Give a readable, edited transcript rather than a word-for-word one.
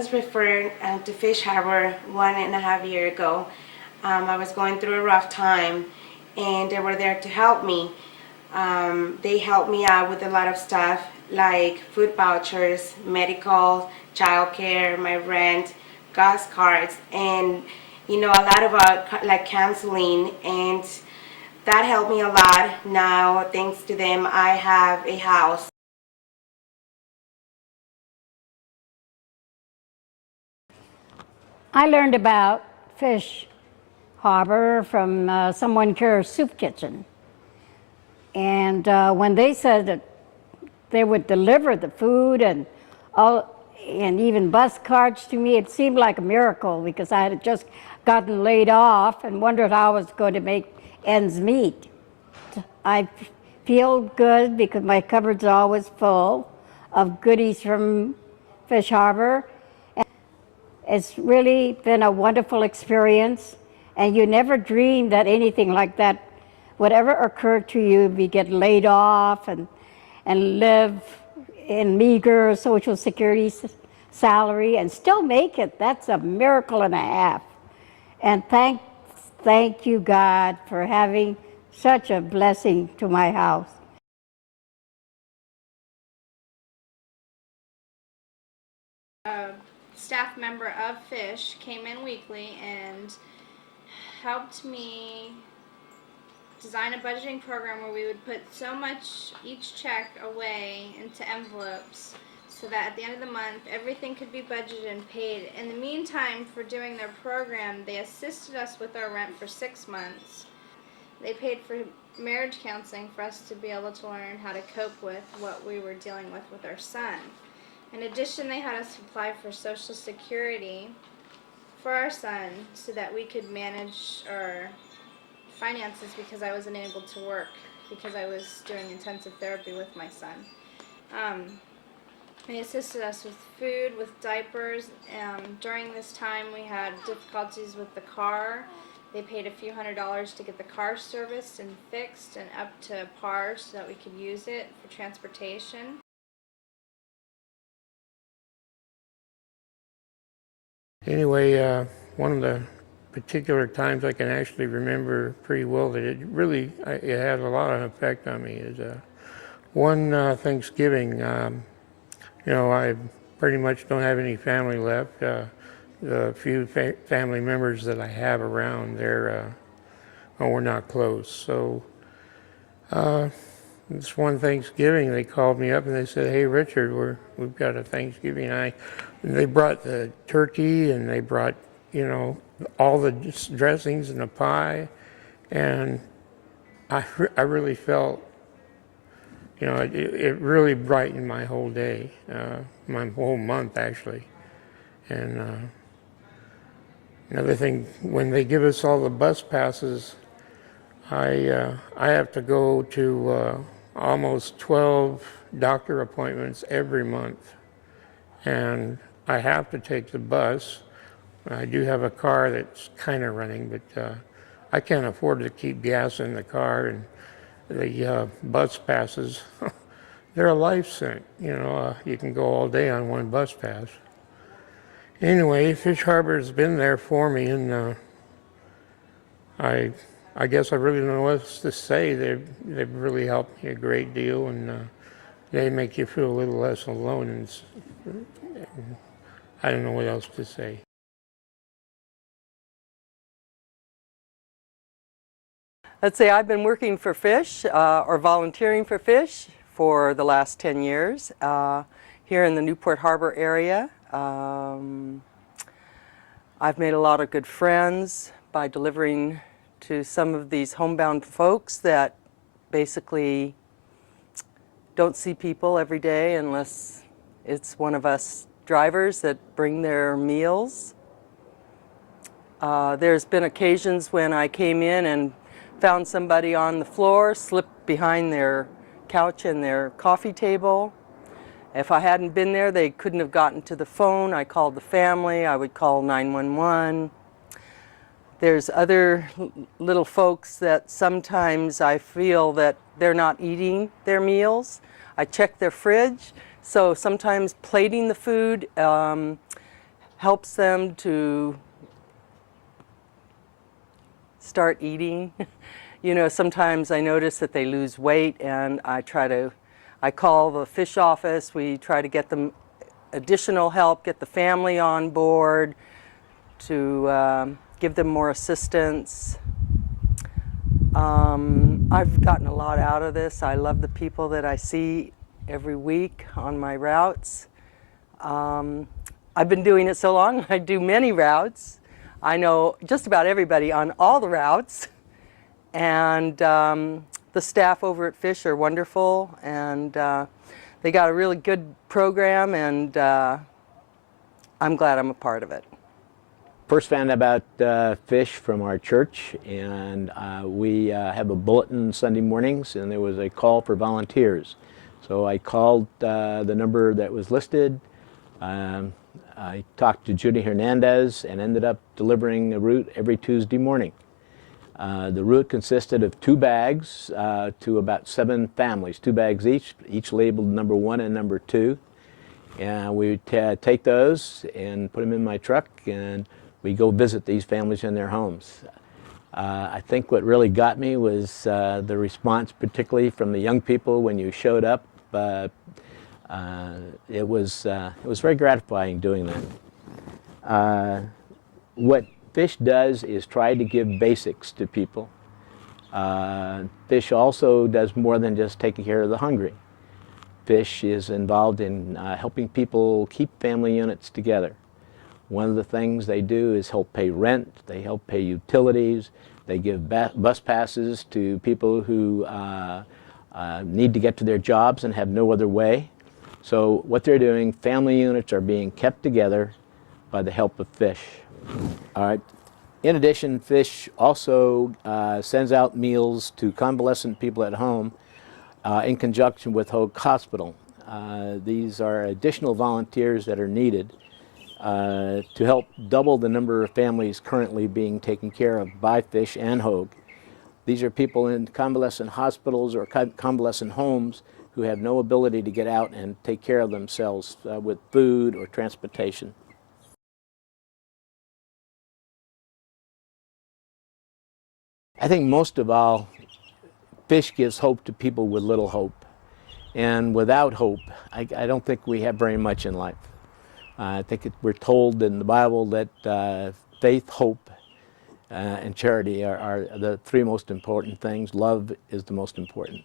was referred to Fish Harbor 1.5 years ago. I was going through a rough time, and they were there to help me. They helped me out with a lot of stuff like food vouchers, medical, childcare, my rent, gas cards, and a lot of like counseling, and that helped me a lot. Now, thanks to them, I have a house. I learned about Fish Harbor from Someone Cares Soup Kitchen. And when they said that they would deliver the food and even bus cards to me, it seemed like a miracle because I had just gotten laid off and wondered how I was going to make ends meet. I feel good because my cupboard's always full of goodies from Fish Harbor. It's really been a wonderful experience, and you never dreamed that anything like that would ever occur to you. You get laid off and live in meager Social Security salary and still make it. That's a miracle and a half. And thank you, God, for having such a blessing to my house. Staff member of Fish came in weekly and helped me design a budgeting program where we would put so much each check away into envelopes so that at the end of the month everything could be budgeted and paid. In the meantime, for doing their program, they assisted us with our rent for 6 months. They paid for marriage counseling for us to be able to learn how to cope with what we were dealing with our son. In addition, they had us apply for Social Security for our son so that we could manage our finances because I wasn't able to work because I was doing intensive therapy with my son. They assisted us with food, with diapers. During this time, we had difficulties with the car. They paid a few $100s to get the car serviced and fixed and up to par so that we could use it for transportation. Anyway, one of the particular times I can actually remember pretty well that it had a lot of effect on me is one Thanksgiving. I pretty much don't have any family left. The few family members that I have around there, we're not close. So this one Thanksgiving, they called me up and they said, "Hey, Richard, we've got a Thanksgiving night." And they brought the turkey and they brought, all the dressings and the pie. And I really felt, it really brightened my whole day, my whole month actually. And another thing, when they give us all the bus passes, I have to go to almost 12 doctor appointments every month. And I have to take the bus. I do have a car that's kind of running, but I can't afford to keep gas in the car, and the bus passes, they're a life sink. You can go all day on one bus pass. Anyway, Fish Harbor's been there for me, and I guess I really don't know what else to say. They've really helped me a great deal, and they make you feel a little less alone. And I don't know what else to say. Let's say I've been working for Fish or volunteering for Fish for the last 10 years here in the Newport Harbor area. I've made a lot of good friends by delivering to some of these homebound folks that basically don't see people every day unless it's one of us drivers that bring their meals. There's been occasions when I came in and found somebody on the floor, slipped behind their couch and their coffee table. If I hadn't been there, they couldn't have gotten to the phone. I called the family. I would call 911. There's other little folks that sometimes I feel that they're not eating their meals. I check their fridge. So sometimes plating the food helps them to start eating. You know, sometimes I notice that they lose weight, and I call the fish office. We try to get them additional help, get the family on board, to give them more assistance. I've gotten a lot out of this. I love the people that I see every week on my routes. I've been doing it so long, I do many routes. I know just about everybody on all the routes. And the staff over at Fish are wonderful, and they got a really good program, and I'm glad I'm a part of it. First found out about Fish from our church, and we have a bulletin Sunday mornings, and there was a call for volunteers. So I called the number that was listed. I talked to Judy Hernandez and ended up delivering a route every Tuesday morning. The route consisted of 2 bags to about 7 families, 2 bags each labeled number 1 and number 2. And we take those and put them in my truck, and we go visit these families in their homes. I think what really got me was the response, particularly from the young people when you showed up. It was very gratifying doing that. What Fish does is try to give basics to people. Fish also does more than just taking care of the hungry. Fish is involved in helping people keep family units together. One of the things they do is help pay rent, they help pay utilities, they give bus passes to people who need to get to their jobs and have no other way. So what they're doing, family units are being kept together by the help of Fish. All right. In addition, Fish also sends out meals to convalescent people at home in conjunction with Hoag Hospital. These are additional volunteers that are needed to help double the number of families currently being taken care of by Fish and Hoag. These are people in convalescent hospitals or convalescent homes who have no ability to get out and take care of themselves with food or transportation. I think most of all, Fish gives hope to people with little hope. And without hope, I don't think we have very much in life. I think we're told in the Bible that faith, hope, and charity are the 3 most important things. Love is the most important.